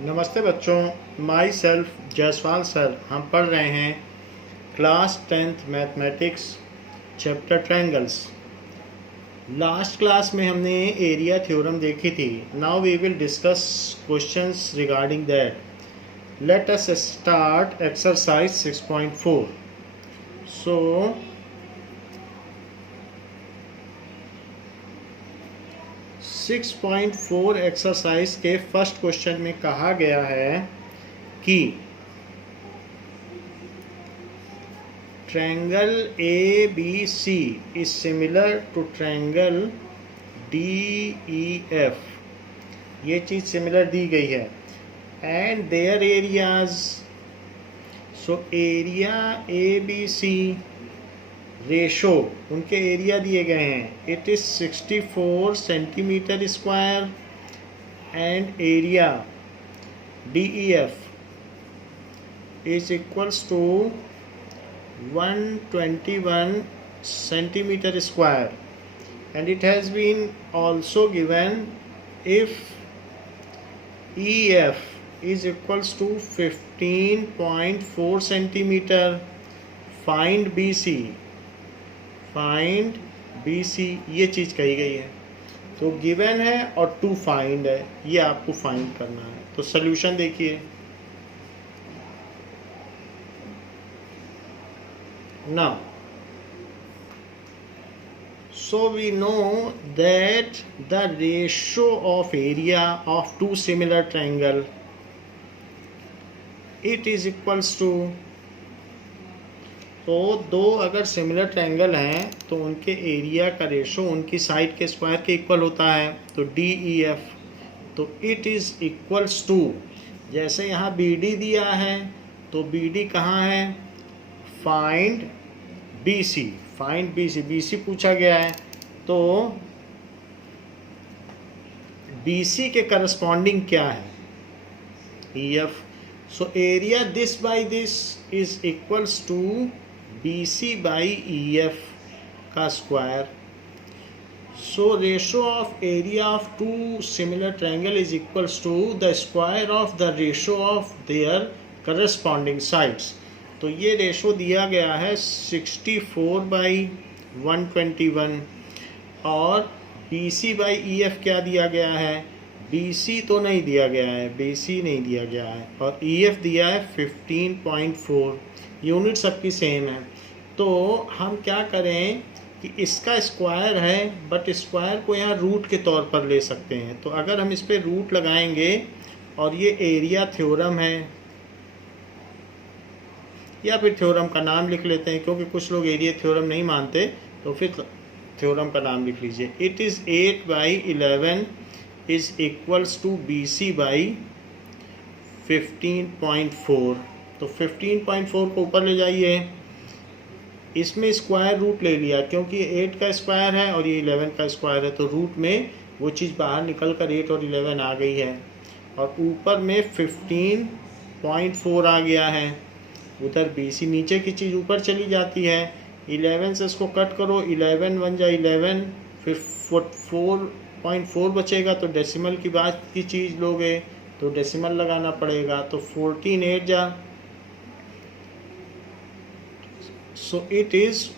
नमस्ते बच्चों, my self Jaiswal sir. हम पढ़ रहे हैं class 10th mathematics chapter triangles. Last class में हमने एरिया थ्योरम देखी थी। Now we will discuss questions regarding that. Let us start exercise 6.4। So 6.4 exercise के फर्स्ट क्वेश्चन में कहा गया है कि triangle ABC is similar to triangle DEF। ये चीज़ सिमिलर दी गई है। And there areas, so area ABC ratio, उनके एरिया दिए गए हैं। It is 64 centimetre square and area DEF is equals to 121 centimeter square, and it has been also given if EF is equals to 15.4 centimeter, find BC। ये चीज़ कही गई है। तो given है और टू फाइंड है, ये आपको फाइंड करना है। तो सॉल्यूशन देखिए। Now, so we know that the ratio of area of two similar triangle, it is equals to, तो दो अगर सिमिलर ट्रायंगल हैं तो उनके एरिया का रेशो उनकी साइड के स्क्वायर के इक्वल होता है। तो DEF, तो इट इज़ इक्वल्स टू, जैसे यहाँ BD दिया है तो BD कहाँ है, फाइंड BC। फाइंड BC पूछा गया है, तो BC के करस्पॉन्डिंग क्या है, EF। So area this by this is equals to BC by EF का square. So ratio of area of two similar triangle is equals to the square of the ratio of their corresponding sides. तो ये ratio दिया गया है 64/121, और BC by EF क्या दिया गया है, BC तो नहीं दिया गया है, BC नहीं दिया गया है, और EF दिया है 15.4। यूनिट सबकी सेम है। तो हम क्या करें कि इसका स्क्वायर है, बट स्क्वायर को यहाँ रूट के तौर पर ले सकते हैं। तो अगर हम इस पर रूट लगाएंगे, और ये एरिया थ्योरम है, या फिर थ्योरम का नाम लिख लेते हैं, क्योंकि कुछ लोग एरिया थ्योरम नहीं मानते, तो फिर थ्योरम का नाम लिख लीजिए। It is 8/11 is equals to BC by 15.4। तो 15.4 को ऊपर ले जाइए, इसमें स्क्वायर रूट ले लिया, क्योंकि 8 का स्क्वायर है और ये 11 का स्क्वायर है, तो रूट में वो चीज़ बाहर निकल कर 8 और 11 आ गई है, और ऊपर में 15.4 आ गया है। उधर BC, नीचे की चीज़ ऊपर चली जाती है। 11 से इसको कट करो, 11 बन जाए 11, फिर 4.4 बचेगा, तो डेसिमल की बात की चीज़ लोगे तो डेसिमल लगाना पड़ेगा। तो 14 8 जा, सो इट इज़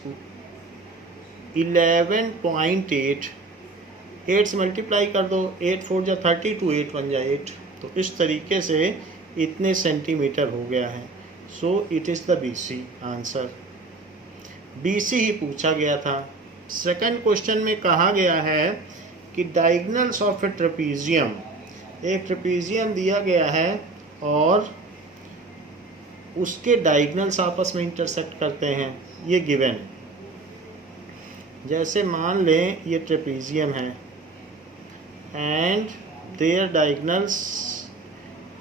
11.8। 8 से मल्टीप्लाई कर दो, 8 4 जा 32, 8 1 जा 8। तो इस तरीके से इतने सेंटीमीटर हो गया है। So it is the BC answer. BC ही पूछा गया था। सेकंड क्वेश्चन में कहा गया है कि डायगोनल्स ऑफ ए ट्रेपीजियम, एक ट्रेपीजियम दिया गया है और उसके डायगोनल्स आपस में इंटरसेक्ट करते हैं, ये गिवन। जैसे मान लें ये ट्रेपीजियम है and their diagonals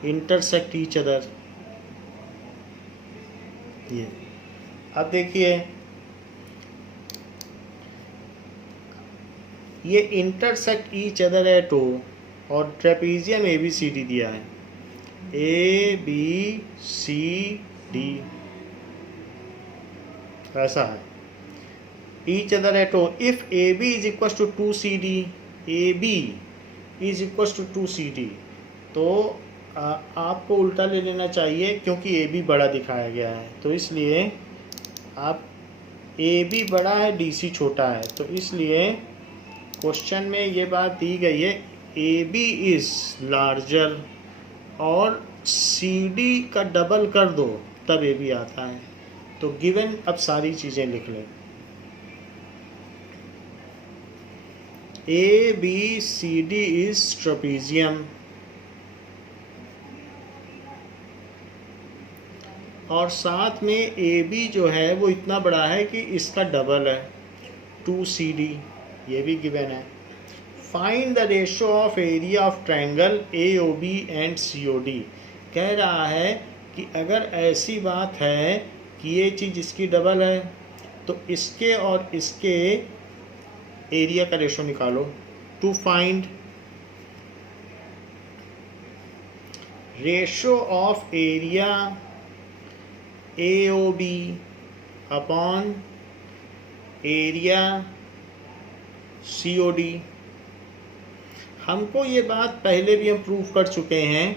intersect each other. ये अब देखिए, ये intersect each other at O, और ट्रेपीजियम ABCD दिया है, ABCD ऐसा है, each other at O। If AB is equal to 2CD, AB is equal to 2CD, तो आपको उल्टा ले लेना चाहिए क्योंकि ए बी बड़ा दिखाया गया है, तो इसलिए आप ए बी बड़ा है डी सी छोटा है, तो इसलिए क्वेश्चन में ये बात दी गई है ए बी इज़ लार्जर और सी डी का डबल कर दो तब ए बी आता है। तो गिवन अब सारी चीज़ें लिख लें। A B C D is trapezium और साथ में ए बी जो है वो इतना बड़ा है कि इसका डबल है 2CD, ये भी गिवन है। Find the ratio of area of triangle AOB and COD। कह रहा है कि अगर ऐसी बात है कि ये चीज़ इसकी डबल है तो इसके और इसके एरिया का रेशो निकालो। To find ratio of area AOB upon area COD। हमको ये बात पहले भी हम प्रूव कर चुके हैं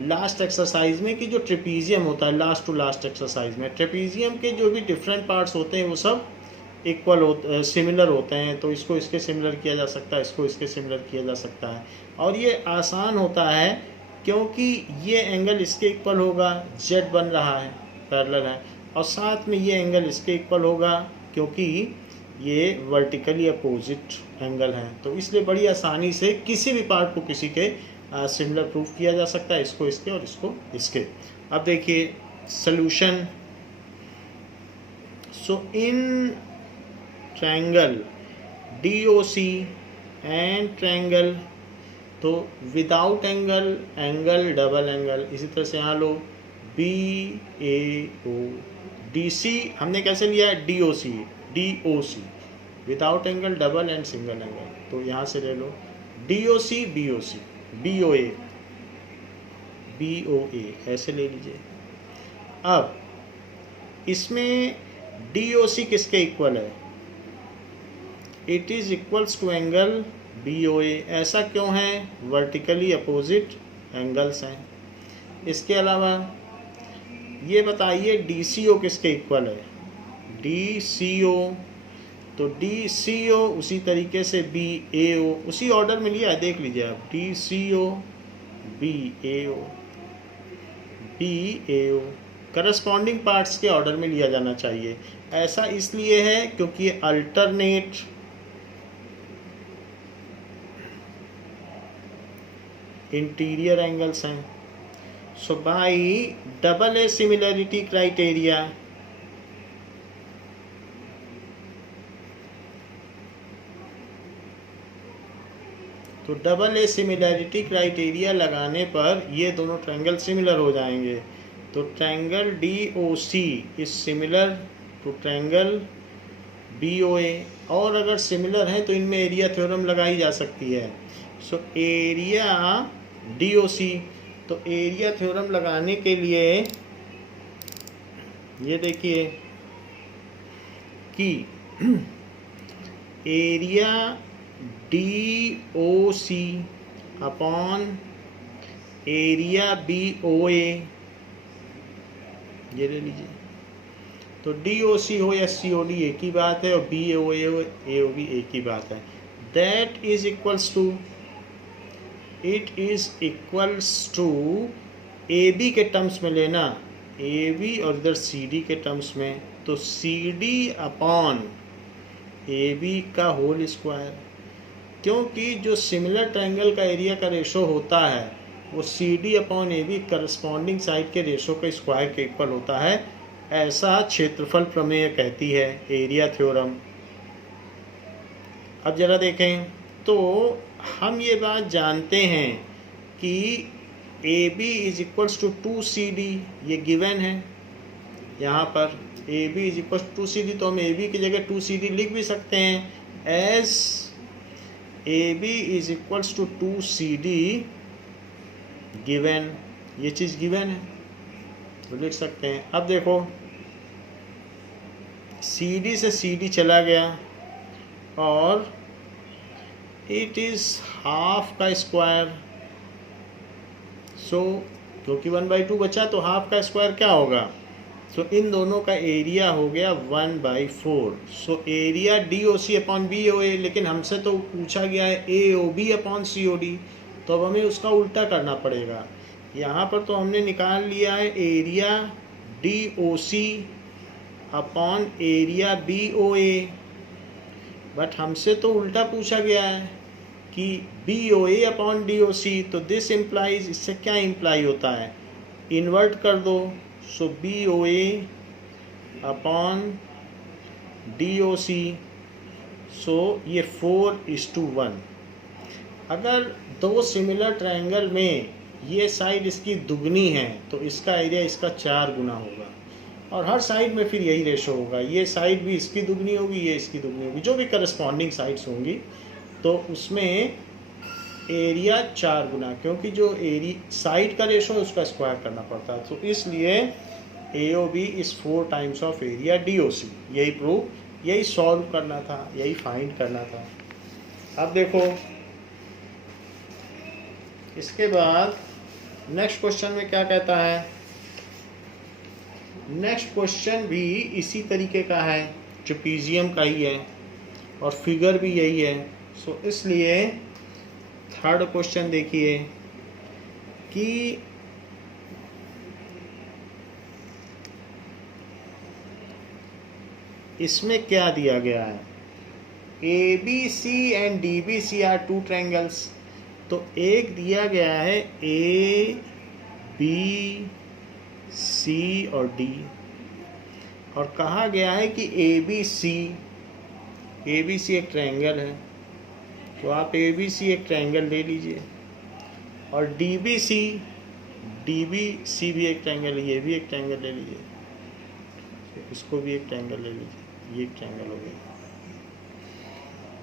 लास्ट एक्सरसाइज में कि जो ट्रेपीजियम होता है, लास्ट टू लास्ट एक्सरसाइज में ट्रेपीजियम के जो भी डिफरेंट पार्ट्स होते हैं वो सब इक्वल होते सिमिलर होते हैं। तो इसको इसके सिमिलर किया जा सकता है, इसको इसके सिमिलर किया जा सकता है और ये आसान होता है क्योंकि ये एंगल इसके इक्वल होगा, जेड बन रहा है, पैरेलल है, और साथ में ये एंगल इसके इक्वल होगा क्योंकि ये वर्टिकली अपोजिट एंगल है। तो इसलिए बड़ी आसानी से किसी भी पार्ट को किसी के सिमिलर प्रूफ किया जा सकता है, इसको इसके और इसको इसके। अब देखिए solution. So in triangle DOC and triangle, तो without angle, angle, double angle, इसी तरह से यहाँ लो BAO, DC हमने कैसे लिया है DOC, without angle, double and single angle. तो यहाँ से ले लो DOC BOC, BOA ऐसे ले लीजिए। अब इसमें DOC किसके इक्वल है? It is equals to angle BOA। ऐसा क्यों है? वर्टिकली अपोजिट एंगल्स हैं। इसके अलावा ये बताइए DCO किसके इक्वल है? DCO, तो DCO उसी तरीके से BAO, उसी ऑर्डर में लिया है, देख लीजिए आप, DCO BAO करस्पॉन्डिंग पार्ट्स के ऑर्डर में लिया जाना चाहिए। ऐसा इसलिए है क्योंकि ये अल्टरनेट इंटीरियर एंगल्स हैं। So by double A similarity criteria, तो डबल ए सिमिलरिटी क्राइटेरिया लगाने पर ये दोनों ट्रायंगल सिमिलर हो जाएंगे। तो triangle DOC is similar to triangle BOA, और अगर सिमिलर है तो इनमें एरिया थ्योरम लगाई जा सकती है। सो एरिया DOC, तो एरिया थ्योरम लगाने के लिए ये देखिए कि area DOC upon area BOA, ये ले लीजिए। तो DOC हो या COD एक ही बात है और BOA हो AOB एक ही बात है। That is equals to, it is equals to AB के टर्म्स में लेना, AB और इधर CD के टर्म्स में, तो CD अपॉन AB का होल स्क्वायर, क्योंकि जो सिमिलर ट्रायंगल का एरिया का रेशो होता है वो CD upon AB corresponding side के रेशो के स्क्वायर के इक्वल होता है। ऐसा क्षेत्रफल प्रमेय कहती है, एरिया थ्योरम। अब जरा देखें, तो हम ये बात जानते हैं कि AB is equals to 2CD, ये गिवन है यहाँ पर। AB is equals to 2CD, तो हम AB की जगह 2CD लिख भी सकते हैं as AB is equals to 2CD given, ये चीज़ गिवन है तो लिख सकते हैं। अब देखो CD से CD चला गया और इट इज़ हाफ का स्क्वायर, सो क्योंकि 1/2 बचा तो हाफ का स्क्वायर क्या होगा, सो इन दोनों का एरिया हो गया 1/4। So area DOC upon BOA, लेकिन हमसे तो पूछा गया है AOB अपॉन COD, तो अब हमें उसका उल्टा करना पड़ेगा। यहाँ पर तो हमने निकाल लिया है area DOC upon area BOA, but हमसे तो उल्टा पूछा गया है कि BOA अपॉन DOC, तो दिस इम्प्लाइज, इससे क्या इम्प्लाई होता है, इन्वर्ट कर दो। सो BOA अपॉन DOC, सो ये 4:1। अगर दो सिमिलर ट्रायंगल में ये साइड इसकी दुगनी है तो इसका एरिया इसका 4 गुना होगा, और हर साइड में फिर यही रेशो होगा, ये साइड भी इसकी दुगनी होगी, ये इसकी दुगनी होगी, जो भी करस्पॉन्डिंग साइड्स होंगी, तो उसमें एरिया 4 गुना, क्योंकि जो एरिया साइड का रेशो उसका स्क्वायर करना पड़ता है, तो इसलिए AOB is 4 times of area DOC। यही प्रूव, यही सॉल्व करना था, यही फाइंड करना था। अब देखो इसके बाद नेक्स्ट क्वेश्चन में क्या कहता है। नेक्स्ट क्वेश्चन भी इसी तरीके का है, ट्रेपीजियम का ही है और फिगर भी यही है। सो इसलिए थर्ड क्वेश्चन देखिए कि इसमें क्या दिया गया है, ABC and DBC are 2 triangles. तो एक दिया गया है AB C और D, और कहा गया है कि ABC एक ट्रायंगल है, तो आप ABC एक ट्रायंगल ले लीजिए, और DBC भी एक ट्रायंगल है, ये भी एक ट्रायंगल ले लीजिए, इसको भी एक ट्रायंगल ले लीजिए, ये एक ट्रायंगल हो गया।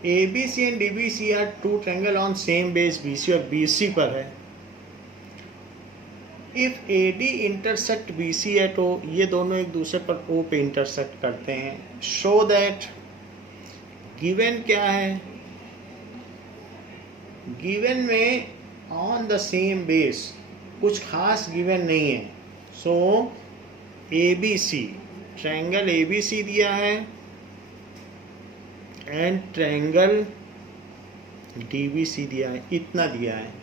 ABC and DBC are 2 triangle on same base BC, और BC पर है। If AD intersect BC at O, ये दोनों एक दूसरे पर O पे इंटरसेक्ट करते हैं। शो दैट, गिवन क्या है, गिवन में ऑन द सेम बेस कुछ खास गिवन नहीं है। सो ABC, ट्रायंगल ABC दिया है एंड ट्रायंगल DBC दिया है, इतना दिया है,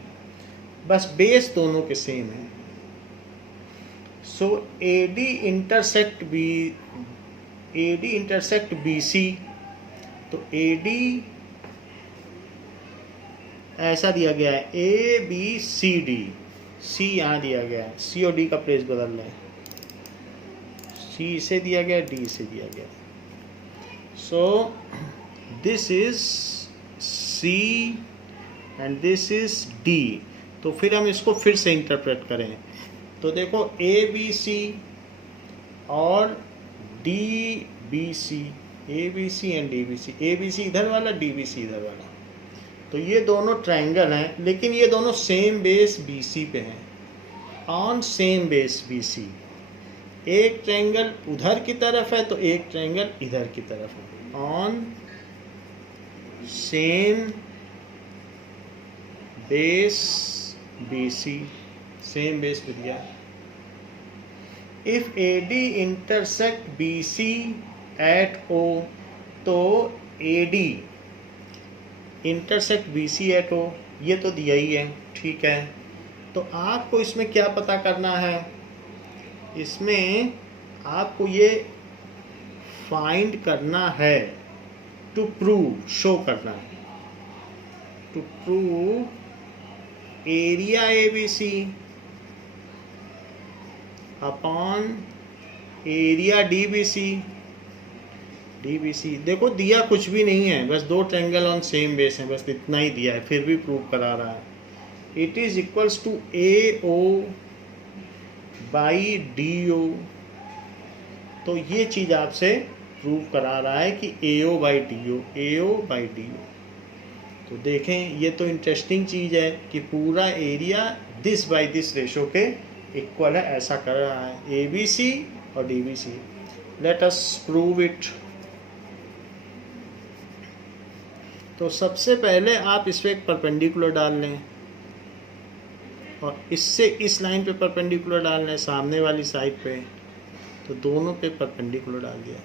बस बेस दोनों के सेम है। सो AD इंटरसेक्ट BC, तो AD ऐसा दिया गया है ABCD, C यहाँ दिया गया है, C और D का प्लेस बदल रहे हैं, C इसे दिया गया, D इसे दिया गया। So this is C and this is D। तो फिर हम इसको फिर से इंटरप्रेट करें, तो देखो ABC और DBC, ABC and DBC, ABC इधर वाला, DBC इधर वाला, तो ये दोनों ट्रायंगल हैं, लेकिन ये दोनों सेम बेस BC पे हैं, ऑन सेम बेस BC। एक ट्रायंगल उधर की तरफ है तो एक ट्रायंगल इधर की तरफ है, on same base BC, same base पे दिया। If AD intersect BC at O, तो AD intersect BC at O, ये तो दिया ही है, ठीक है। तो आपको इसमें क्या पता करना है, इसमें आपको ये फाइंड करना है, टू प्रूव, शो करना है, to prove area ABC upon area DBC। देखो दिया कुछ भी नहीं है, बस दो ट्रायंगल ऑन सेम बेस है, बस इतना ही दिया है, फिर भी प्रूव करा रहा है। It is equals to AO by DO। तो ये चीज़ आपसे प्रूव करा रहा है कि AO बाई DO। तो देखें, ये तो इंटरेस्टिंग चीज़ है कि पूरा area this by this ratio के इक्वल है, ऐसा कर रहा है ABC और DBC। Let us prove it. तो सबसे पहले आप इस पर एक परपेंडिकुलर डाल लें, और इससे इस लाइन पे परपेंडिकुलर डालना है सामने वाली साइड पे, तो दोनों पे परपेंडिकुलर डाल दिया।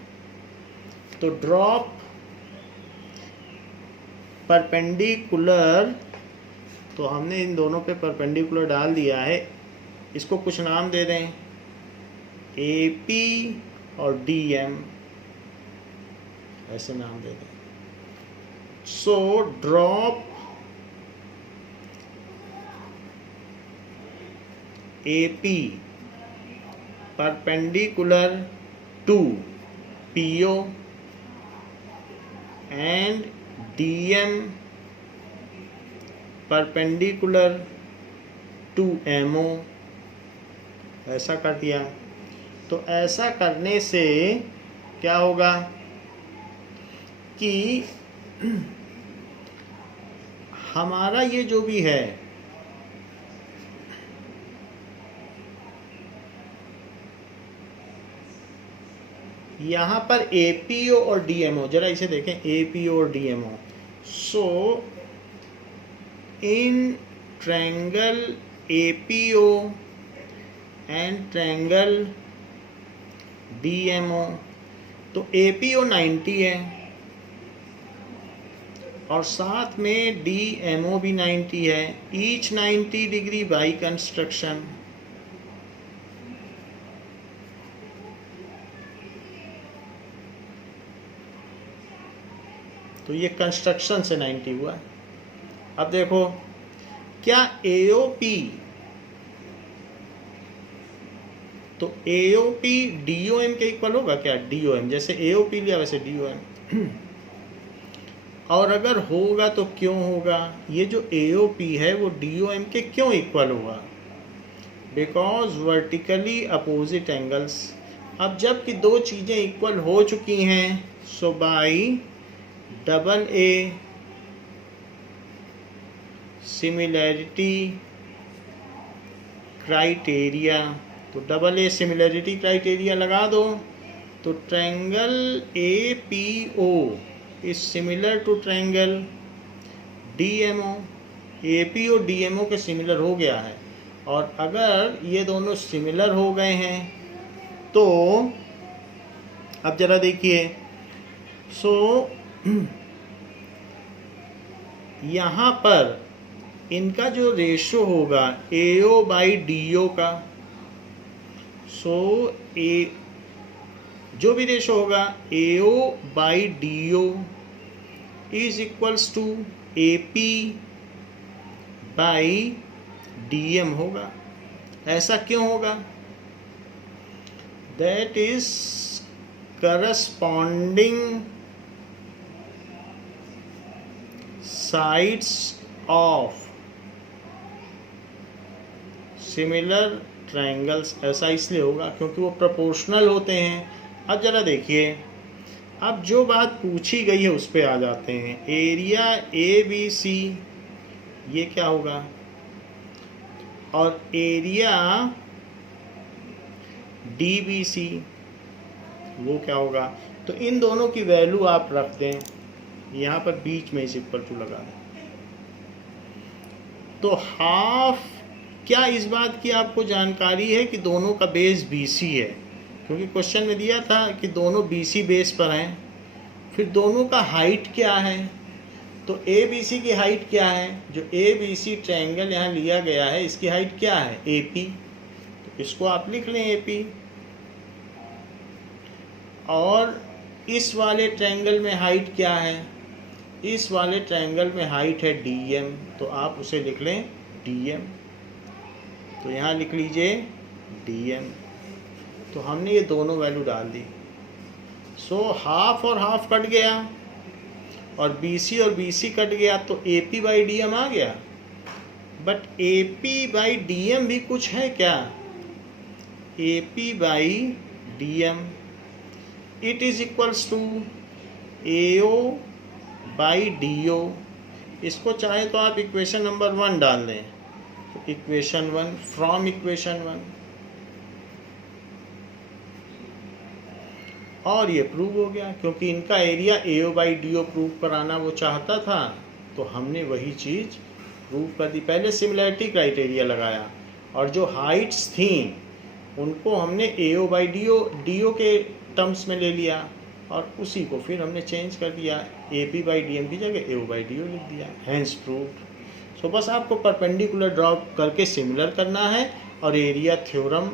तो ड्रॉप परपेंडिकुलर, तो हमने इन दोनों पे परपेंडिकुलर डाल दिया है। इसको कुछ नाम दे दें, AP और DM, ऐसे नाम दे दें। So drop AP perpendicular to PO and DM perpendicular to MO, ऐसा कर दिया। तो ऐसा करने से क्या होगा कि हमारा ये जो भी है यहाँ पर APO और DMO, जरा इसे देखें, APO और DMO। So in triangle APO and triangle DMO, तो APO 90 है और साथ में DMO भी 90 है, ईच 90 डिग्री बाई कंस्ट्रक्शन। तो ये कंस्ट्रक्शन से 90 हुआ। अब देखो, क्या AOP, तो AOP DOM के इक्वल होगा क्या? DOM, जैसे AOP लिया वैसे DOM। और अगर होगा तो क्यों होगा? ये जो AOP है वो DOM के क्यों इक्वल होगा? Because vertically opposite angles. अब जबकि दो चीज़ें इक्वल हो चुकी हैं, so by AA similarity criteria, तो AA सिमिलैरिटी क्राइटेरिया लगा दो, तो triangle APO is similar to triangle DMO। APO DMO के सिमिलर हो गया है, और अगर ये दोनों सिमिलर हो गए हैं तो अब जरा देखिए, सो यहाँ पर इनका जो रेशो होगा AO बाई DO का, सो जो भी रेशो होगा AO by DO is equals to AP by DM होगा। ऐसा क्यों होगा? That is corresponding sides of similar triangles. ऐसा इसलिए होगा क्योंकि वो प्रोपोर्शनल होते हैं। अब जरा देखिए, अब जो बात पूछी गई है उस पे आ जाते हैं। एरिया ABC ये क्या होगा, और एरिया DBC वो क्या होगा? तो इन दोनों की वैल्यू आप रख दें, यहाँ पर बीच में इस इक्वल टू लगा दें। तो हाफ, क्या इस बात की आपको जानकारी है कि दोनों का बेस BC है? क्योंकि क्वेश्चन में दिया था कि दोनों BC बेस पर हैं। फिर दोनों का हाइट क्या है? तो ABC की हाइट क्या है? जो ABC ट्रायंगल यहाँ लिया गया है इसकी हाइट क्या है? AP। तो इसको आप लिख लें AP। और इस वाले ट्रायंगल में हाइट क्या है? इस वाले ट्रायंगल में हाइट है DM, तो आप उसे लिख लें DM। तो यहाँ लिख लीजिए DM। तो हमने ये दोनों वैल्यू डाल दी। सो हाफ और हाफ कट गया और BC और BC कट गया, तो AP बाई DM आ गया। बट AP बाई DM भी कुछ है क्या? AP by DM it is equals to AO by DO। इसको चाहे तो आप इक्वेशन नंबर 1 डाल दें, तो इक्वेशन 1 फ्रॉम इक्वेशन 1, और ये प्रूव हो गया। क्योंकि इनका area AO by DO prove कराना वो चाहता था, तो हमने वही चीज़ प्रूव कर दी। पहले सिमिलरिटी क्राइटेरिया लगाया और जो हाइट्स थी उनको हमने AO बाई DO के टर्म्स में ले लिया और उसी को फिर हमने चेंज कर दिया, AP बाई DM की जगह AO बाई DO लिख दिया, हैंस प्रूव्ड। सो बस आपको परपेंडिकुलर ड्रॉ करके सिमिलर करना है और एरिया थ्योरम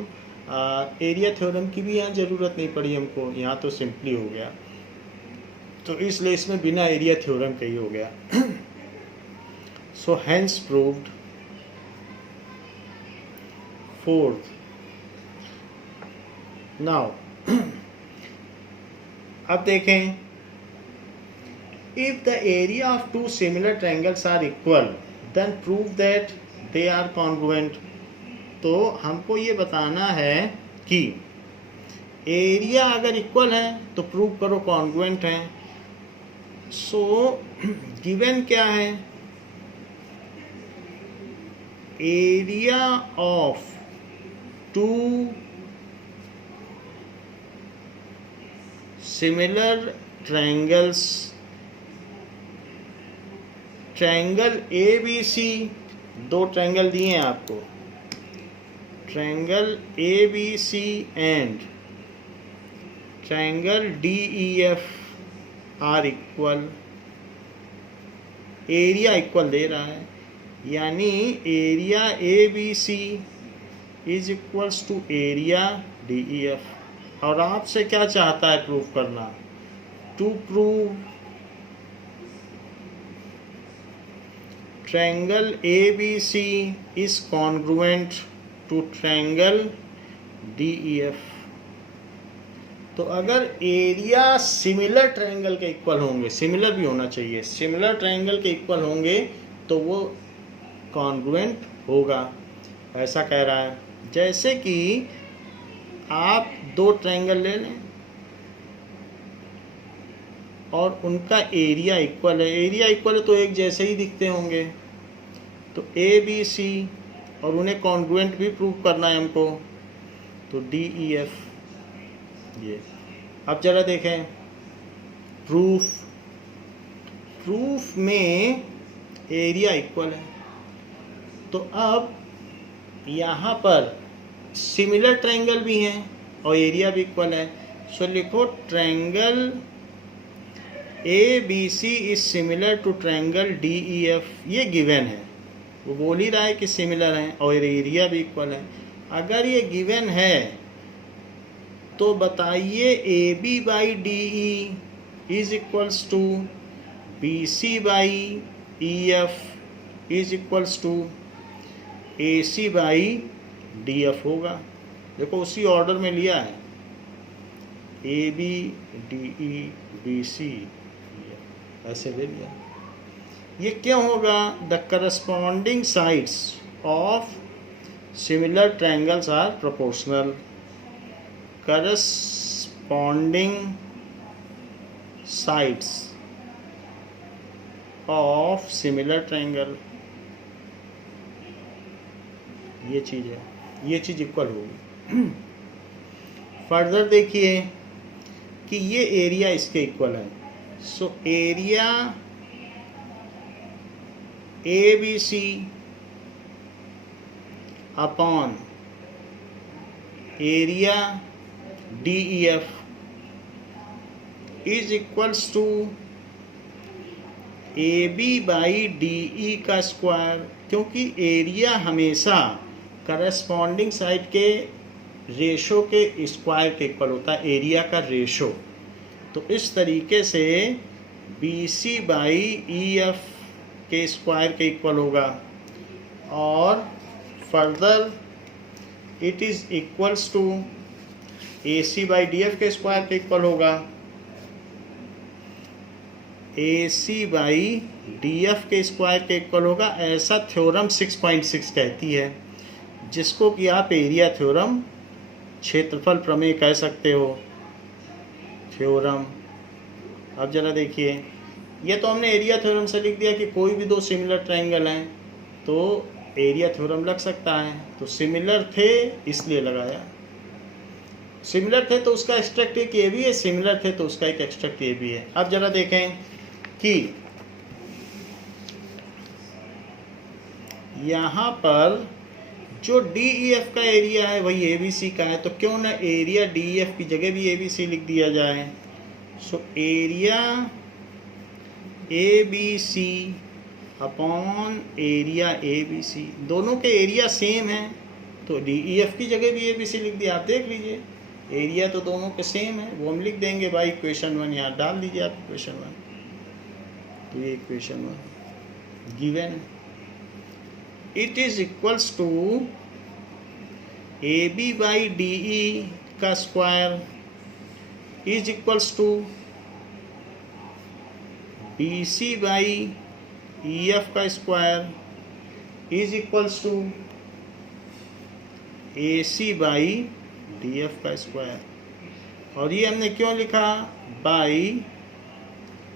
की भी यहाँ ज़रूरत नहीं पड़ी हमको, यहाँ तो सिंपली हो गया, तो इसलिए इसमें बिना एरिया थ्योरम का ही हो गया। So hence proved. Fourth, now अब देखें, if the area of two similar triangles are equal then prove that they are congruent. तो हमको ये बताना है कि एरिया अगर इक्वल है तो प्रूव करो कॉन्ग्रुएंट है। सो गिवन क्या है, area of two similar triangles, triangle ABC, दो ट्रायंगल दिए हैं आपको, triangle ABC and triangle DEF are equal, area equal दे रहा है, यानी area ABC is equals to area DEF। और आपसे क्या चाहता है प्रूव करना, to prove triangle ABC is congruent to triangle DEF। तो अगर एरिया सिमिलर ट्रायंगल के इक्वल होंगे, सिमिलर भी होना चाहिए, सिमिलर ट्रायंगल के इक्वल होंगे तो वो कॉन्ग्रुएंट होगा, ऐसा कह रहा है। जैसे कि आप दो ट्रायंगल ले लें और उनका एरिया इक्वल है, एरिया इक्वल है तो एक जैसे ही दिखते होंगे, तो ABC और उन्हें कॉन्ग्रुएंट भी प्रूव करना है हमको, तो DEF। ये अब जरा देखें प्रूफ में एरिया इक्वल है, तो अब यहाँ पर सिमिलर ट्रायंगल भी हैं और एरिया भी इक्वल है। सो लिखो triangle ABC is similar to triangle DEF। ये गिवन है, वो बोल ही रहा है कि सिमिलर हैं और एरिया भी इक्वल है। अगर ये गिवन है तो बताइए AB by DE is equals to BC by EF is equals to AC by DF होगा। देखो उसी ऑर्डर में लिया है, AB DE BC ऐसे ले लिया। ये क्यों होगा, the corresponding sides of similar triangles are proportional. Corresponding sides of similar triangle, ये चीज़ है, ये चीज़ इक्वल होगी। फर्दर देखिए कि ये एरिया इसके इक्वल है। So area ABC upon area DEF is equals to AB by DE का स्क्वायर, क्योंकि एरिया हमेशा करस्पॉन्डिंग साइड के रेशो के स्क्वायर के इक्वल होता है, एरिया का रेशो। तो इस तरीके से BC बाई EF के स्क्वायर के इक्वल होगा और further it is equals to AC by DF के स्क्वायर के इक्वल होगा, AC बाई DF के स्क्वायर के इक्वल होगा। ऐसा थ्योरम 6.6 कहती है, जिसको कि आप एरिया थ्योरम, क्षेत्रफल प्रमेय कह सकते हो, थ्योरम। अब जरा देखिए, ये तो हमने एरिया थ्योरम से लिख दिया कि कोई भी दो सिमिलर ट्रायंगल हैं तो एरिया थ्योरम लग सकता है। तो सिमिलर थे इसलिए लगाया, सिमिलर थे तो उसका एक्सट्रैक्ट एक ये भी है, सिमिलर थे तो उसका एक एक्सट्रैक्ट ये भी है। अब जरा देखें कि यहाँ पर जो डी ई एफ का एरिया है वही ए बी सी का है, तो क्यों ना एरिया डी ई एफ की जगह भी ए बी सी लिख दिया जाए। So area A B C upon area A B C, दोनों के एरिया सेम है तो डी ई एफ की जगह भी ए बी सी लिख दिया। आप देख लीजिए एरिया तो दोनों के सेम है, वो हम लिख देंगे बाई इक्वेशन 1। यहाँ डाल दीजिए आप इक्वेशन 1, तो ये equation 1 given. It is equals to A B by D E का square is equals to B C by E F का square is equals to A C by D F का square. और ये हमने क्यों लिखा, बाई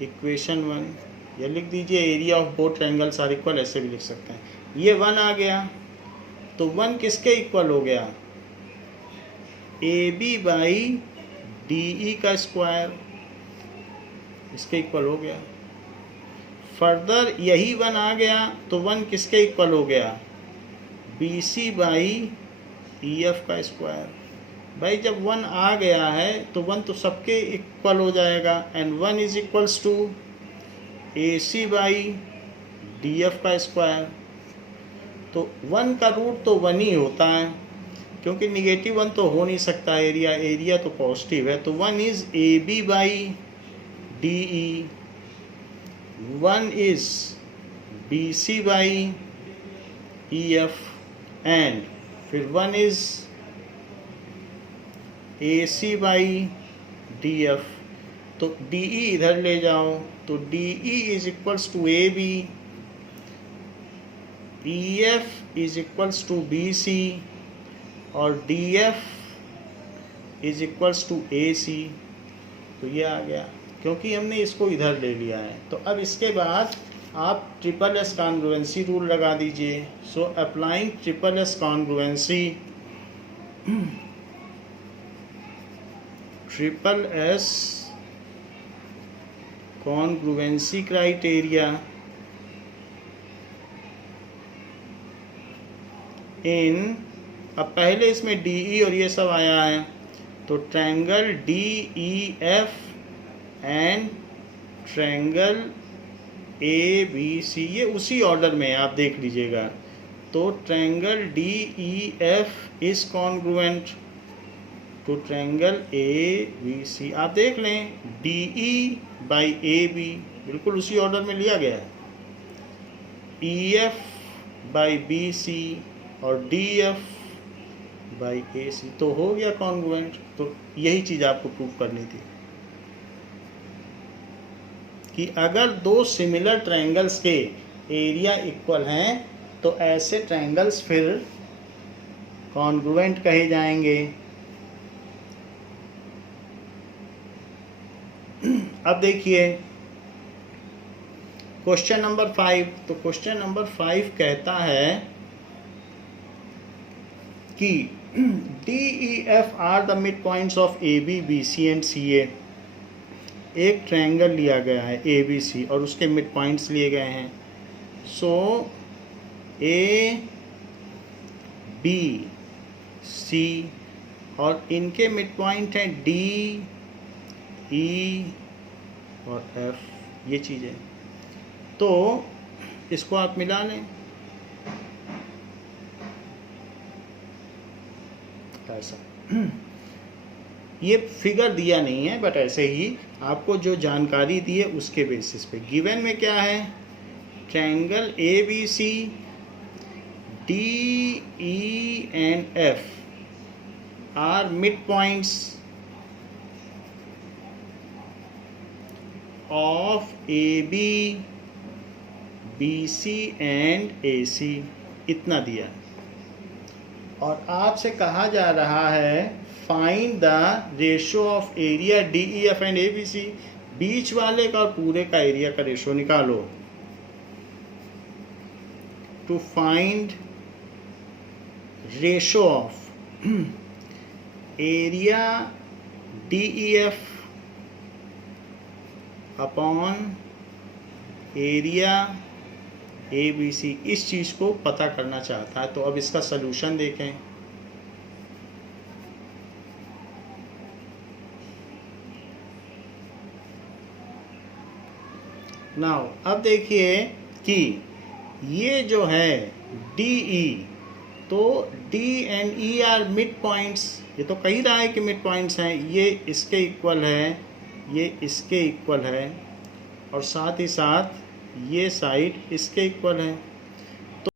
इक्वेशन 1। ये लिख दीजिए area of both triangles are equal, ऐसे भी लिख सकते हैं। ये 1 आ गया तो 1 किसके इक्वल हो गया, A B by D E का स्क्वायर, इसके इक्वल हो गया। फर्दर यही 1 आ गया तो 1 किसके इक्वल हो गया, B C by E F का स्क्वायर। भाई जब 1 आ गया है तो 1 तो सबके इक्वल हो जाएगा, and 1 is equals to A C by D F का स्क्वायर। तो 1 का रूट तो 1 ही होता है, क्योंकि निगेटिव 1 तो हो नहीं सकता, एरिया तो पॉजिटिव है। तो 1 is A B by D E, 1 is B C by E F, and फिर 1 is A C by D F. तो डी ई इधर ले जाओ तो D E is equals to A B, E F is equals to B C, और D F is equals to A C. तो ये आ गया क्योंकि हमने इसको इधर ले लिया है। तो अब इसके बाद आप ट्रिपल एस कॉन्ग्रुएंसी रूल लगा दीजिए। So applying triple S congruency, triple S congruency criteria in, अब पहले इसमें डी ई और ये सब आया है, तो triangle D E F and triangle A B C, ये उसी ऑर्डर में है, आप देख लीजिएगा। तो triangle D E F is congruent to triangle A B C. आप देख लें D E by A B बिल्कुल उसी ऑर्डर में लिया गया है, E F by B C और D F by A C, तो हो गया कॉन्ग्रुएंट। तो यही चीज़ आपको प्रूव करनी थी कि अगर दो सिमिलर ट्रायंगल्स के एरिया इक्वल हैं तो ऐसे ट्रायंगल्स फिर कॉन्ग्रुएंट कहे जाएंगे। अब देखिए क्वेश्चन नंबर 5। तो क्वेश्चन नंबर 5 कहता है कि D E F are the mid points of A B B C and C A. एक ट्रायंगल लिया गया है ए बी सी और उसके मिड पॉइंट्स लिए गए हैं। सो ए बी सी और इनके मिड पॉइंट हैं डी ई और एफ, ये चीज़ें। तो इसको आप मिला लें ऐसा। ये फिगर दिया नहीं है बट ऐसे ही आपको जो जानकारी दी है उसके बेसिस पे। गिवन में क्या है, triangle A B C D E and F are mid points of A B B C and A C, इतना दिया। और आपसे कहा जा रहा है find the ratio of area D E F and A B C, बीच वाले का और पूरे का एरिया का रेशो निकालो। To find ratio of area D E F upon area ABC इस चीज़ को पता करना चाहता है। तो अब इसका सलूशन देखें। नाउ अब देखिए कि ये जो है DE, तो D and E are mid points. ये तो कही रहा है कि मिड पॉइंट्स हैं, ये इसके इक्वल है, ये इसके इक्वल है, और साथ ही साथ ये साइड इसके इक्वल है।